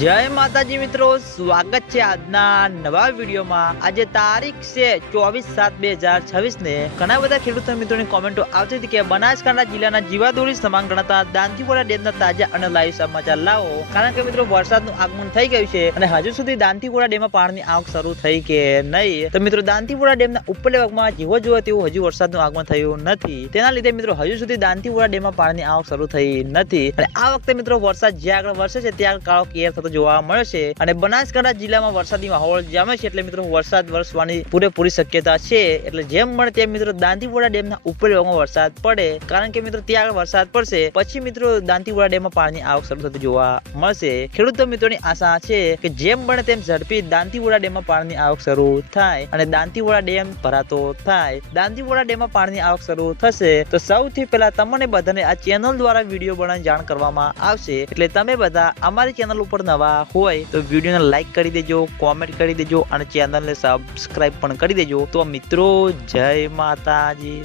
જય માતાજી મિત્રો, સ્વાગત છે આજના નવા વિડીયોમાં। આજે તારીખ છે 24/7/2026 ને ઘણા બધા ખેડૂતો મિત્રોની કોમેન્ટો આવતી હતી કે બનાસકાંઠા જિલ્લાના જીવાદોરી સમાન ગણાતા દાંતીવાડા ડેમના તાજા અને લાઈવ સમાચાર લાવો, કારણ કે મિત્રો વરસાદનું આગમન થઈ ગયું છે અને હજુ સુધી દાંતીવાડા ડેમમાં પાણીની આવક શરૂ થઈ કે નહીં। તો મિત્રો દાંતીવાડા ડેમના ઉપરલા ભાગમાં જેવો જોવો તેવું હજુ વરસાદનું આગમન થયું નથી, તેના લીધે મિત્રો હજુ સુધી દાંતીવાડા ડેમમાં પાણીની આવક શરૂ થઈ નથી અને આ વખતે મિત્રો વરસાદ જ્યાં આગળ વરસે છે ત્યાં કાળો કેર થતો જોવા મળે છે અને બનાસકાંઠા જિલ્લામાં વરસાદી માહોલ જામે છે, એટલે મિત્રો વરસાદ વરસવાની પૂરેપૂરી શક્યતા છે। એટલે જેમ મળે તેમ મિત્રો દાંતીવાડા ડેમના ઉપરલા ભાગમાં વરસાદ પડે, કારણ કે મિત્રો ત્યાં આગળ વરસાદ પડશે પછી મિત્રો દાંતીવાડા ડેમમાં પાણીની આવક શરૂ થતી જોવા મળશે। ખેડૂતો મિત્રોની આશા છે કે જેમ બને તેમ ઝડપી દાંતીવાડા ડેમમાં પાણીની આવક શરૂ થાય અને દાંતીવાડા ડેમ ભરાતો થાય। દાંતીવાડા ડેમમાં પાણીની આવક શરૂ થશે તો સૌથી પહેલા તમને બધાને આ ચેનલ દ્વારા વિડીયો બનાવી જાણ કરવામાં આવશે, એટલે તમે બધા અમારી ચેનલ ઉપર નવા હોય તો વિડીયોને લાઈક કરી દેજો, કોમેન્ટ કરી દેજો અને ચેનલને સબસ્ક્રાઇબ પણ કરી દેજો। તો મિત્રો જય માતાજી।